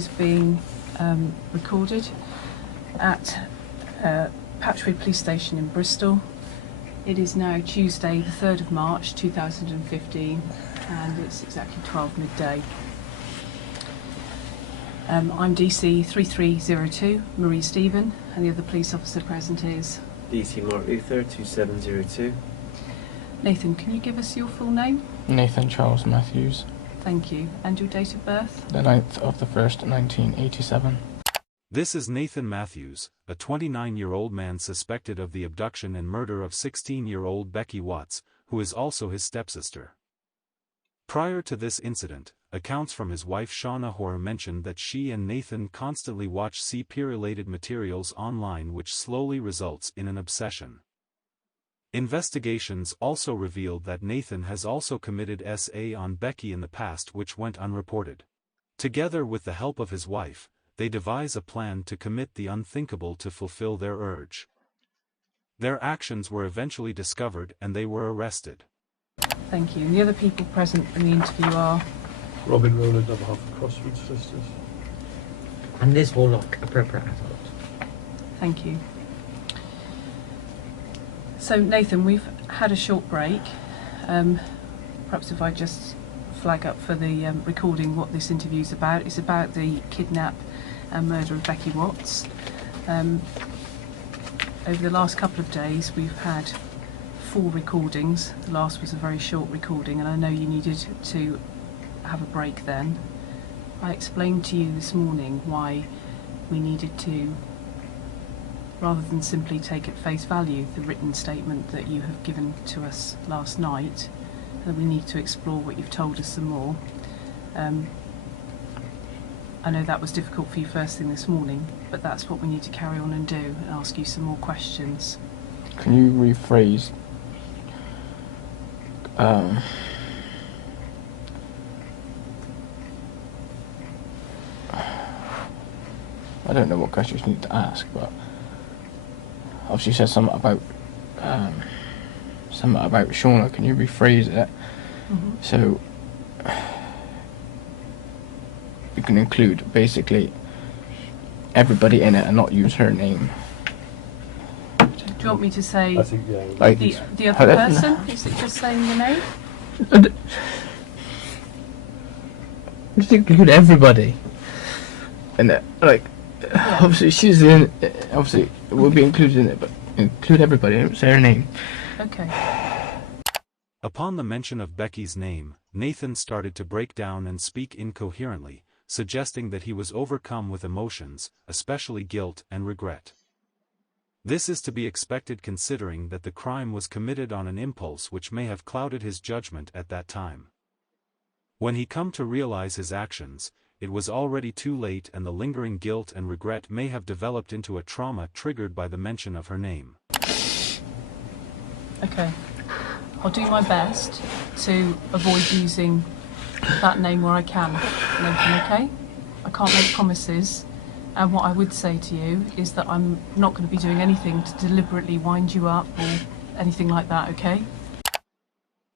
interviews being recorded at Patchway Police Station in Bristol. It is now Tuesday the 3rd of March 2015 and it's exactly 12 midday. I'm DC 3302, Marie Stephen, and the other police officer present is DC Mark Luther 2702. Nathan, can you give us your full name? Nathan Charles Matthews. Thank you. And your date of birth? The 9th of the 1st, 1987. This is Nathan Matthews, a 29-year-old man suspected of the abduction and murder of 16-year-old Becky Watts, who is also his stepsister. Prior to this incident, accounts from his wife Shauna Hoare mentioned that she and Nathan constantly watch CP-related materials online, which slowly results in an obsession. Investigations also revealed that Nathan has also committed SA on Becky in the past, which went unreported. Together with the help of his wife, they devise a plan to commit the unthinkable to fulfill their urge. Their actions were eventually discovered and they were arrested. Thank you. And the other people present in the interview are? Robin Rowland on behalf of Crossroads Solicitors. And Liz Warlock, appropriate adult. Thank you. So Nathan, we've had a short break. Perhaps if I just flag up for the recording what this interview is about. It's about the kidnap and murder of Becky Watts. Over the last couple of days we've had 4 recordings. The last was a very short recording and I know you needed to have a break then. I explained to you this morning why we needed to, rather than simply take at face value the written statement that you have given to us last night, that we need to explore what you've told us some more. I know that was difficult for you first thing this morning, but that's what we need to carry on and do, and ask you some more questions. Can you rephrase? I don't know what questions you need to ask, but obviously you said something about Shauna. Can you rephrase it? So you can include basically everybody in it and not use her name. Do you want me to say I think, yeah. Like the other person? Is it just saying the name? Just include everybody in it. Like, obviously she's in it, obviously it will be included in it, but include everybody, don't say her name. Okay. Upon the mention of Becky's name, Nathan started to break down and speak incoherently, suggesting that he was overcome with emotions, especially guilt and regret. This is to be expected considering that the crime was committed on an impulse which may have clouded his judgment at that time. When he come to realize his actions, it was already too late and the lingering guilt and regret may have developed into a trauma triggered by the mention of her name. Okay. I'll do my best to avoid using that name where I can, Nathan, okay? I can't make promises, and what I would say to you is that I'm not going to be doing anything to deliberately wind you up or anything like that, okay?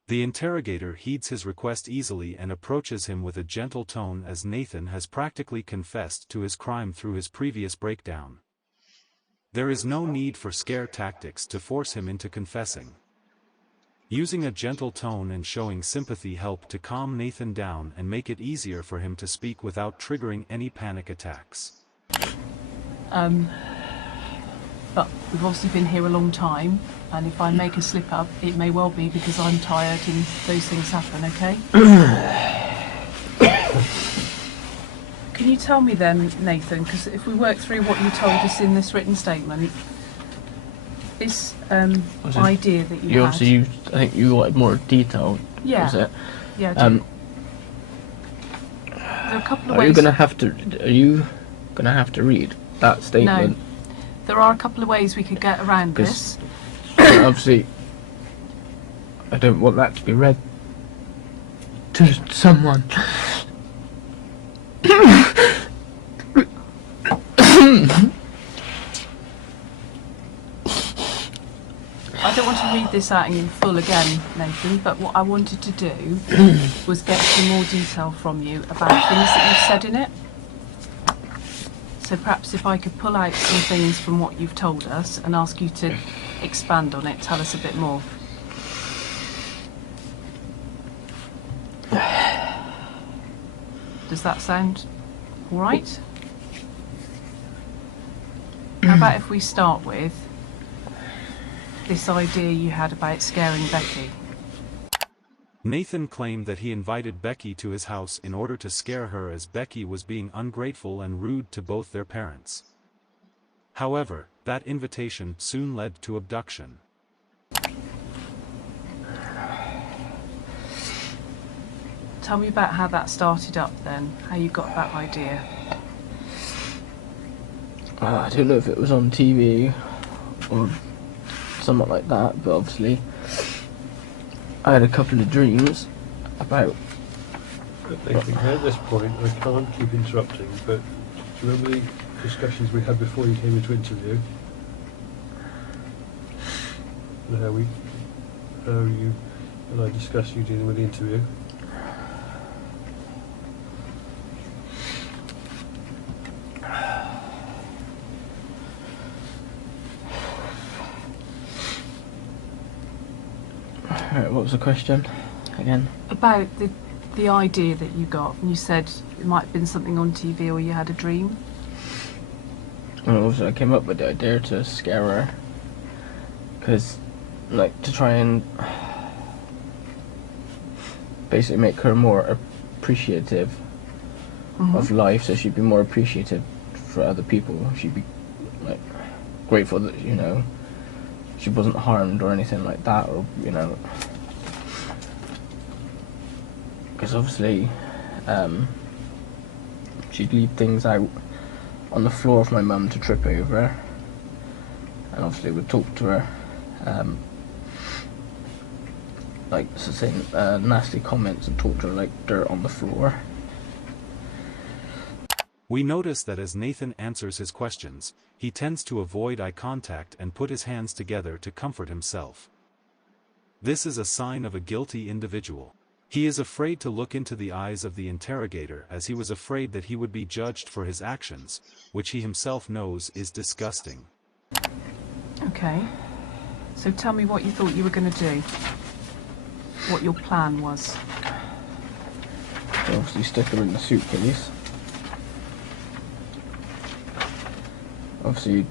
The interrogator heeds his request easily and approaches him with a gentle tone as Nathan has practically confessed to his crime through his previous breakdown. There is no need for scare tactics to force him into confessing. Using a gentle tone and showing sympathy help to calm Nathan down and make it easier for him to speak without triggering any panic attacks. But we've obviously been here a long time, and if I make a slip up, it may well be because I'm tired and those things happen, okay? Can you tell me then, Nathan, because if we work through what you told us in this written statement, this idea that you had... Obviously used, I think you wanted more detail, yeah. was it? Yeah, there are a couple of ways... Are you gonna have to read that statement? No. There are a couple of ways we could get around this. Obviously, I don't want that to be read to someone. I don't want to read this out in full again, Nathan, but what I wanted to do was get some more detail from you about things that you've said in it. So perhaps if I could pull out some things from what you've told us and ask you to expand on it, tell us a bit more. Does that sound all right? How about if we start with this idea you had about scaring Becky? Nathan claimed that he invited Becky to his house in order to scare her, as Becky was being ungrateful and rude to both their parents. However, that invitation soon led to abduction. Tell me about how that started up then, how you got that idea. I don't know if it was on TV or something like that, but obviously I had a couple of dreams about... Nathan, at this point, I can't keep interrupting, but do you remember the discussions we had before you came into interview? And how you and I discussed you dealing with the interview? Alright, what was the question again? About the idea that you got, and you said it might have been something on TV or you had a dream. And also I came up with the idea to scare her, because, like, to try and basically make her more appreciative of life, so she'd be more appreciative for other people. She'd be, like, grateful that, you know, she wasn't harmed or anything like that, or, you know, because obviously she'd leave things out on the floor for my mum to trip over, and obviously would talk to her, like, so saying nasty comments and talk to her like dirt on the floor. We notice that as Nathan answers his questions, he tends to avoid eye contact and put his hands together to comfort himself. This is a sign of a guilty individual. He is afraid to look into the eyes of the interrogator, as he was afraid that he would be judged for his actions, which he himself knows is disgusting. Okay. So tell me what you thought you were going to do. What your plan was. So obviously stick her in the suitcase. Obviously,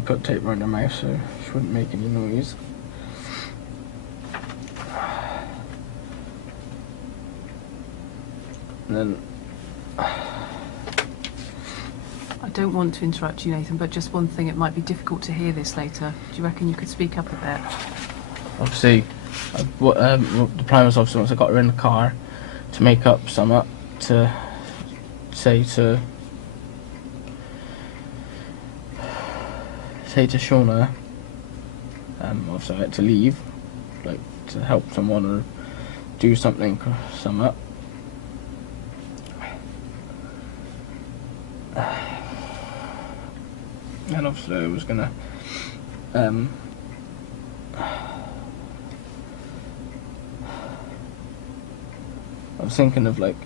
put tape around her mouth so she wouldn't make any noise. And then... I don't want to interrupt you, Nathan, but just one thing, it might be difficult to hear this later. Do you reckon you could speak up a bit? Obviously, the plan was obviously once I got her in the car to make up some to say to Shauna, obviously I had to leave, like, to help someone or do something, and obviously I was gonna I was thinking of, like,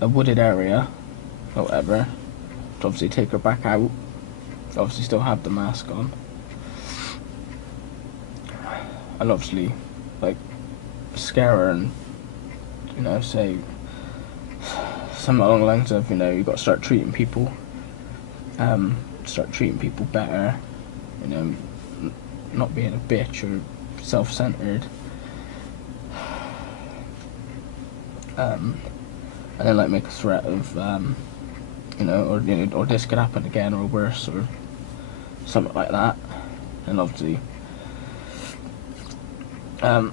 a wooded area or whatever, to obviously take her back out, to obviously still have the mask on, and obviously, like, scare her and, you know, say something along the lines of, you know, you've got to start treating people better, you know, not being a bitch or self-centered, and then, like, make a threat of, you know, or this could happen again, or worse, or something like that. And obviously, I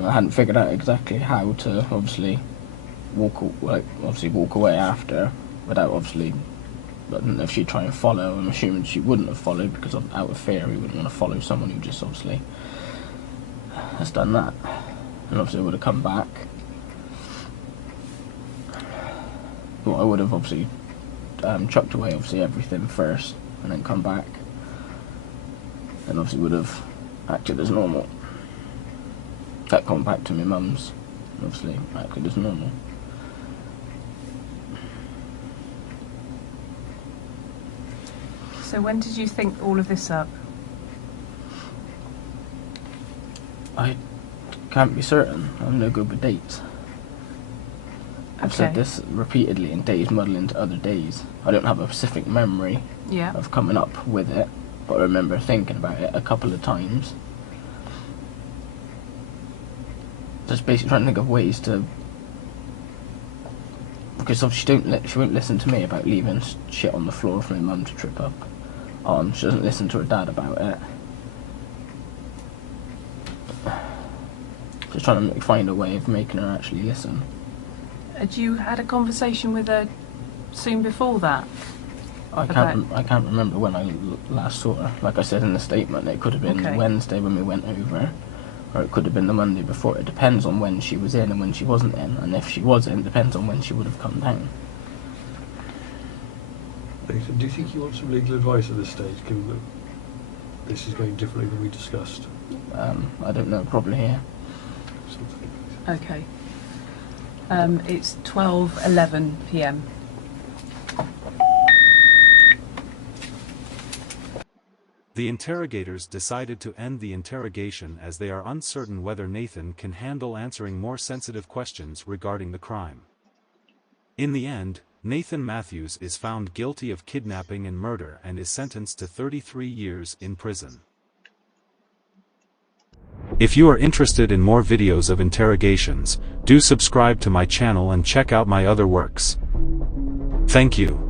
hadn't figured out exactly how to obviously walk away after, without obviously. I don't know if she'd try and follow. I'm assuming she wouldn't have followed, because out of fear, we wouldn't want to follow someone who just obviously has done that. And obviously would have come back. Well, I would have obviously chucked away obviously everything first, and then come back, and obviously would have acted as normal. Kept coming back to my mum's. Obviously, acted as normal. So when did you think all of this up? I can't be certain. I'm no good with dates. I've said Okay. this repeatedly, and days muddle into other days. I don't have a specific memory Yeah. of coming up with it, but I remember thinking about it a couple of times. Just basically trying to think of ways to, because obviously she won't listen to me about leaving shit on the floor for my mum to trip up on. She doesn't listen to her dad about it. Just trying to find a way of making her actually listen. Had you had a conversation with her soon before that? I can't remember when I last saw her. Like I said in the statement, it could have been Okay. Wednesday when we went over, or it could have been the Monday before. It depends on when she was in and when she wasn't in, and if she was in, it depends on when she would have come down. Nathan, do you think you want some legal advice at this stage, given that this is going differently than we discussed? I don't know, probably here. Okay. It's 12:11 p.m. The interrogators decided to end the interrogation as they are uncertain whether Nathan can handle answering more sensitive questions regarding the crime. In the end, Nathan Matthews is found guilty of kidnapping and murder and is sentenced to 33 years in prison. If you are interested in more videos of interrogations, do subscribe to my channel and check out my other works. Thank you.